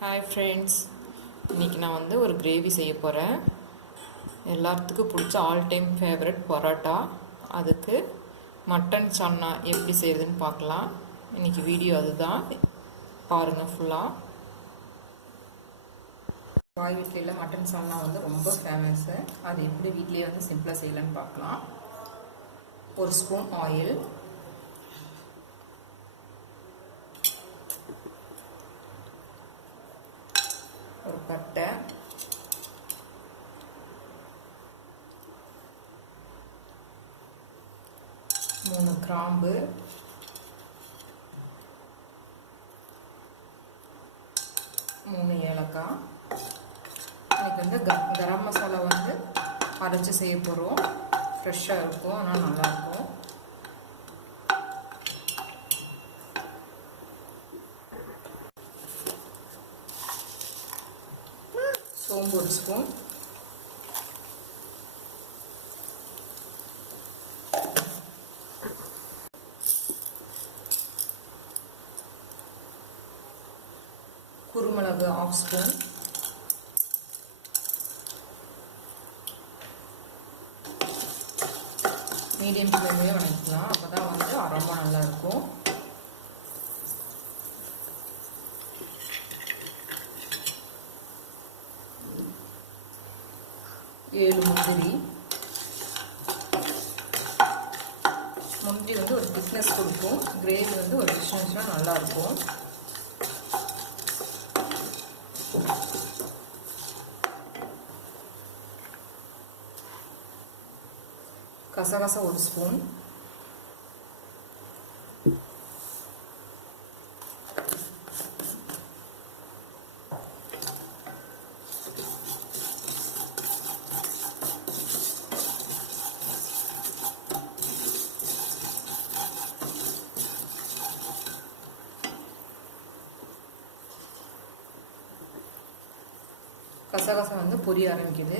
Hi friends, இன்றைக்கி நான் வந்து ஒரு கிரேவி செய்ய போகிறேன். எல்லாத்துக்கும் பிடிச்ச ஆல் டைம் ஃபேவரட் பரோட்டா. அதுக்கு மட்டன் சால்னா எப்படி செய்கிறதுன்னு பார்க்கலாம். இன்றைக்கி வீடியோ அதுதான், பாருங்கள் ஃபுல்லாக. பாய் வீட்டில் மட்டன் சால்னா வந்து ரொம்ப ஃபேமஸ்ஸு. அது எப்படி வீட்லேயே வந்து சிம்பிளாக செய்யலான்னு பார்க்கலாம். ஒரு ஸ்பூன் ஆயில், ஒரு பட்டை, மூணு கிராம்பு, மூணு ஏலக்காய். இன்னைக்கு வந்து கரம் மசாலா வந்து அரைச்சி செய்ய போகிறோம். ஃப்ரெஷ்ஷாக இருக்கும், ஆனால் நல்லாயிருக்கும். சோம்பு ஒரு ஸ்பூன், குருமிளகு ½ ஸ்பூன், மீடியம் ஃப்ளேம்லேயே வணக்கலாம். அப்போ தான் வந்து அரோமா நல்லாயிருக்கும். ஏழு முந்திரி வந்து ஒரு திக்னஸ் கொடுக்கும். கிரேவி வந்து ஒரு டிஷ்னஸ்லாம் நல்லாயிருக்கும். கசகசா ஒரு ஸ்பூன், கசகசா வந்து பொரிய ஆரம்பிக்குது.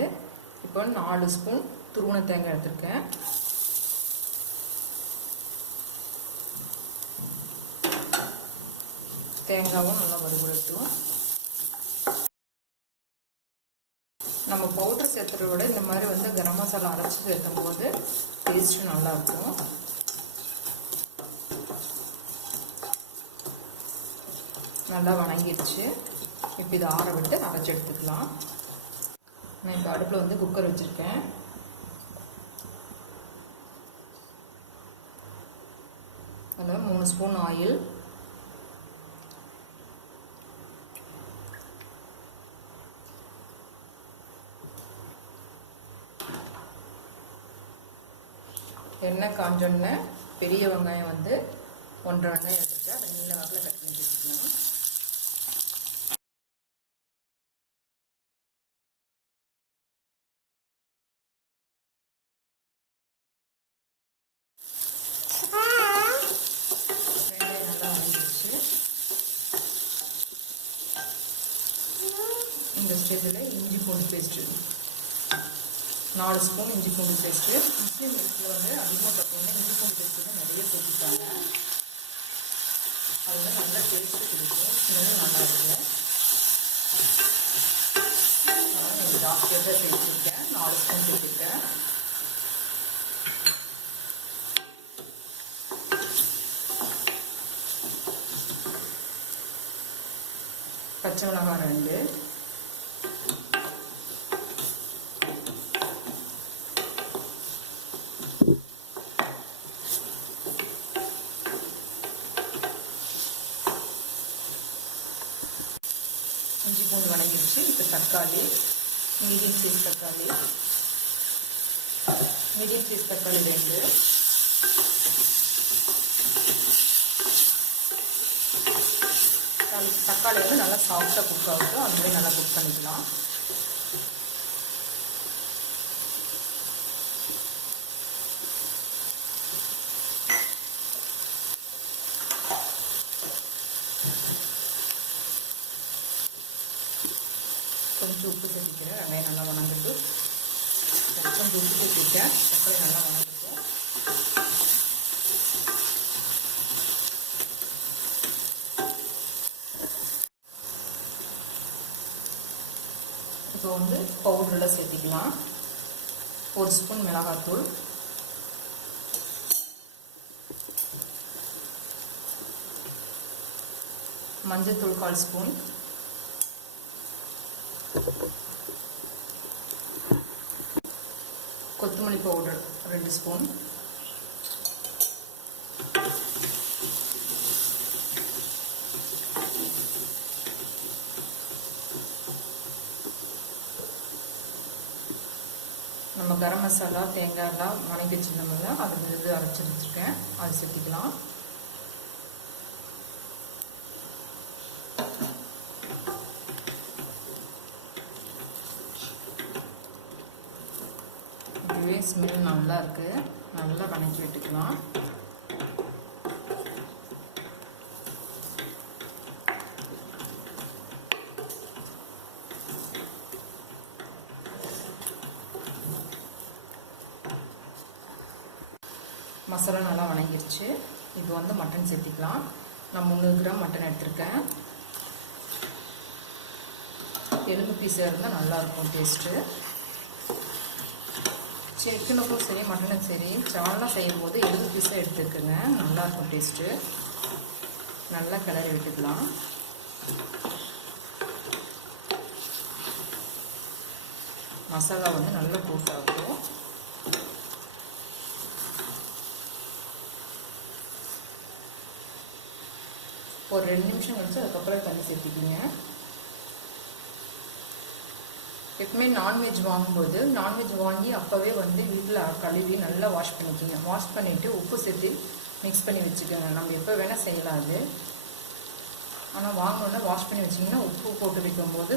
இப்போ 4 ஸ்பூன் துருவன தேங்காய் எடுத்திருக்கேன். தேங்காவும் நல்லா வறுபடட்டும். நம்ம பவுடர் சேர்த்துறத விட இந்த மாதிரி வந்து கரம் மசாலா அரைச்சி சேர்த்தும் போது டேஸ்ட்டு நல்லாயிருக்கும். நல்லா வணங்கிடுச்சு. இப்போ இதை ஆற விட்டு அரைச்சி எடுத்துக்கலாம். நான் இப்போ அடுப்பில் வந்து குக்கர் வச்சுருக்கேன். அதில் 3 ஸ்பூன் ஆயில், எண்ணெய் காஞ்சோன்னு பெரிய வெங்காயம் வந்து 1.5 வெங்காயம் எடுத்துருக்கேன். அதை நீல வாக்கில் கட் பண்ணி வச்சுக்கலாம். இந்த ஸ்டேஜில் இஞ்சி பூண்டு பேஸ்ட்டு 4 ஸ்பூன் இஞ்சி பூண்டு பேஸ்ட்டு. முஸ்லீம் வீட்டில் வந்து அதிகமாக பார்த்தீங்கன்னா இஞ்சி பூண்டு பேஸ்ட்டு தான் நிறைய போட்டுட்டாங்க. அது வந்து நல்லா டேஸ்ட்டு கொடுக்கும், ஸ்மெல் நல்லா இருக்கும். நான் ஜாஸ்தியாக தான் சேர்த்துருக்கேன், 4 ஸ்பூன் சேர்த்துருக்கேன். பச்சை மிளகாய் 2, இஞ்சி பூண்டு வணங்கிடுச்சு. இப்போ தக்காளி, மீடியம் சைஸ் தக்காளி 2. தக்காளி வந்து நல்லா சாஃப்டாக குக் ஆகும், அந்த மாதிரி நல்லா குக் பண்ணிக்கலாம். கொஞ்சம் உப்பு சேர்த்துக்கிறேன். வெங்காயம் நல்லா வணங்கிட்டு கொஞ்சம் உப்பு சேர்த்துக்கிறேன். தக்காளி நல்லா வணங்கிட்டோம். இப்போ வந்து பவுடரில் சேர்த்திக்கலாம். 1 ஸ்பூன் மிளகாத்தூள், மஞ்சள்தூள் 1/4 ஸ்பூன், கொத்தமல்லி பவுடர் 2 ஸ்பூன், நம்ம கரம் மசாலா, தேங்காய் எல்லாம் வணக்கி வச்சுருந்தோம்ல, அது வந்து அரைச்சி வச்சுருக்கேன், அது சேர்த்திக்கலாம். இதுவே ஸ்மெல் நல்லா இருக்குது, நல்லா வணக்கி விட்டுக்கலாம். மசாலா நல்லா வணங்கிருச்சு. இப்போ வந்து மட்டன் சேர்த்திக்கலாம். நான் 300 கிராம் மட்டன் எடுத்திருக்கேன். எலும்பு பீஸாக இருந்தால் நல்லாயிருக்கும் டேஸ்ட்டு. சிக்கனுக்கும் சரி மட்டனுக்கும் சரி சால்னா செய்யும்போது எலும்பு பீஸாக எடுத்துருக்குங்க, நல்லாயிருக்கும் டேஸ்ட்டு. நல்லா கிளறி விட்டுக்கலாம். மசாலா வந்து நல்லா கூட்டாகும். ஒரு 2 நிமிஷம் கழிச்சு அதுக்கப்புறம் தண்ணி சேர்த்திக்கிங்க. எப்பவுமே நான்வெஜ் வாங்கும்போது நான்வெஜ் வாங்கி அப்போவே வந்து வீட்டில் கழுவி நல்லா வாஷ் பண்ணிக்கோங்க. வாஷ் பண்ணிவிட்டு உப்பு சேர்த்து மிக்ஸ் பண்ணி வச்சுக்கோங்க. நம்ம எப்போ வேணால் செய்யலாம் அது. ஆனால் வாங்கினோன்னா வாஷ் பண்ணி வச்சிங்கன்னா உப்பு போட்டு வைக்கும்போது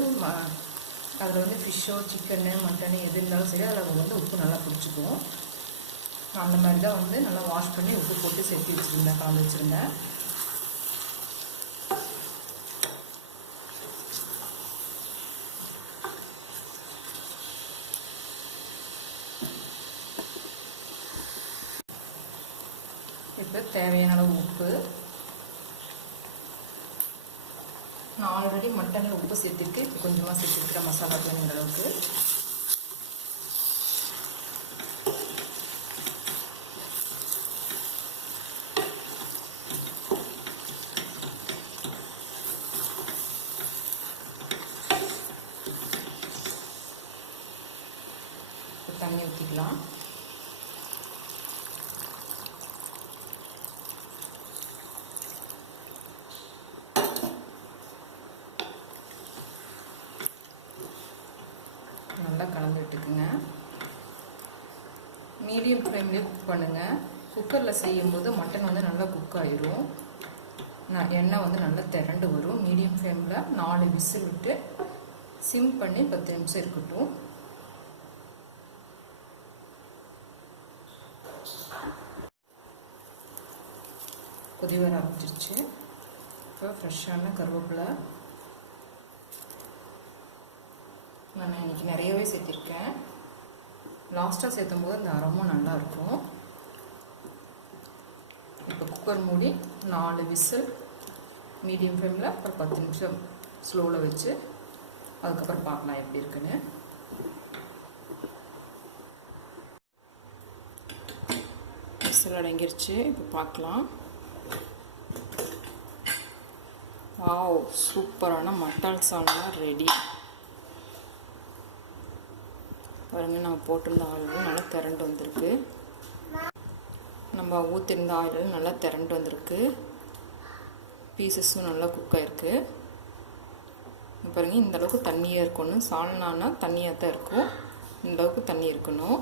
அதில் வந்து ஃபிஷ்ஷோ சிக்கனு மட்டனு எது இருந்தாலும் சரி அதில் வந்து உப்பு நல்லா பிடிச்சிக்கும். அந்த மாதிரி தான் வந்து நல்லா வாஷ் பண்ணி உப்பு போட்டு சேர்த்து வச்சுருந்தேன், கலந்து வச்சுருந்தேன். இப்போ தேவையான அளவு உப்பு. நான் ஆல்ரெடி மட்டனில் உப்பு சேர்த்துருக்கு, இப்போ கொஞ்சமாக சேர்த்துருக்கிறேன் மசாலா வேணுங்கிற அளவுக்கு. இப்போ தண்ணி ஊற்றிக்கலாம். நல்லா கலந்து விட்டுக்குங்க. மீடியம் ஃப்ளேம்லேயே குக் பண்ணுங்கள். குக்கரில் செய்யும்போது மட்டன் வந்து நல்லா குக் ஆகிரும். எண்ணெய் வந்து நல்லா திரண்டு வரும். மீடியம் ஃப்ளேமில் 4 விசில் விட்டு சிம் பண்ணி 10 நிமிஷம் இருக்கட்டும். கொதி வர ஆரம்பிச்சிருச்சு. இப்போ ஃப்ரெஷ்ஷான கருவேப்பிலை நான் இன்றைக்கி நிறையவே சேர்த்திருக்கேன். லாஸ்ட்டாக சேர்த்தும் போது இந்த அரோமா நல்லாயிருக்கும். இப்போ குக்கர் மூடி 4 விசில் மீடியம் ஃப்ளேமில் ஒரு 10 நிமிஷம் ஸ்லோவில் வச்சு அதுக்கப்புறம் பார்க்கலாம் எப்படி இருக்குன்னு. விசில் அடங்கிருச்சு. இப்போ பார்க்கலாம். வாவ், சூப்பரான மட்டன் சால்னா ரெடி. பாருங்கள், நம்ம போட்டிருந்த ஆயிலும் நல்லா திரண்டு வந்திருக்கு. நம்ம ஊற்றிருந்த ஆயிலும் நல்லா திரண்டு வந்திருக்கு. பீசஸும் நல்லா குக் ஆகிருக்கு. பாருங்கள், இந்தளவுக்கு தண்ணியாக இருக்கணும். சால்னானா தண்ணியாக தான் இருக்கும். இந்தளவுக்கு தண்ணி இருக்கணும்.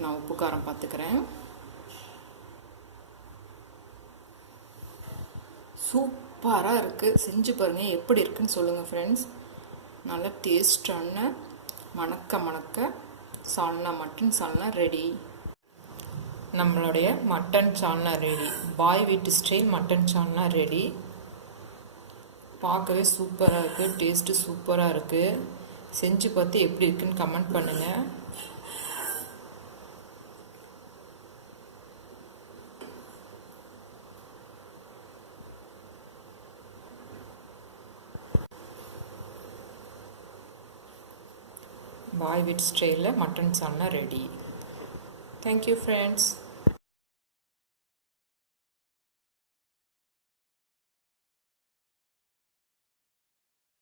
நான் உப்பு காரம் பார்த்துக்கிறேன். சூப்பராக இருக்குது. செஞ்சு பாருங்கள், எப்படி இருக்குன்னு சொல்லுங்கள் ஃப்ரெண்ட்ஸ். நல்ல டேஸ்டான மணக்க சால்னா மட்டன் சால்னா ரெடி. நம்மளுடைய மட்டன் சால்னா ரெடி. பாய் வீட்டு ஸ்டைல் மட்டன் சால்னா ரெடி. பார்க்கவே சூப்பராக இருக்குது. டேஸ்ட்டு சூப்பராக இருக்குது. செஞ்சு பார்த்து எப்படி இருக்குன்னு கமெண்ட் பண்ணுங்கள். பாய் வீட் ஸ்டைலில் mutton salna ready. Thank you friends.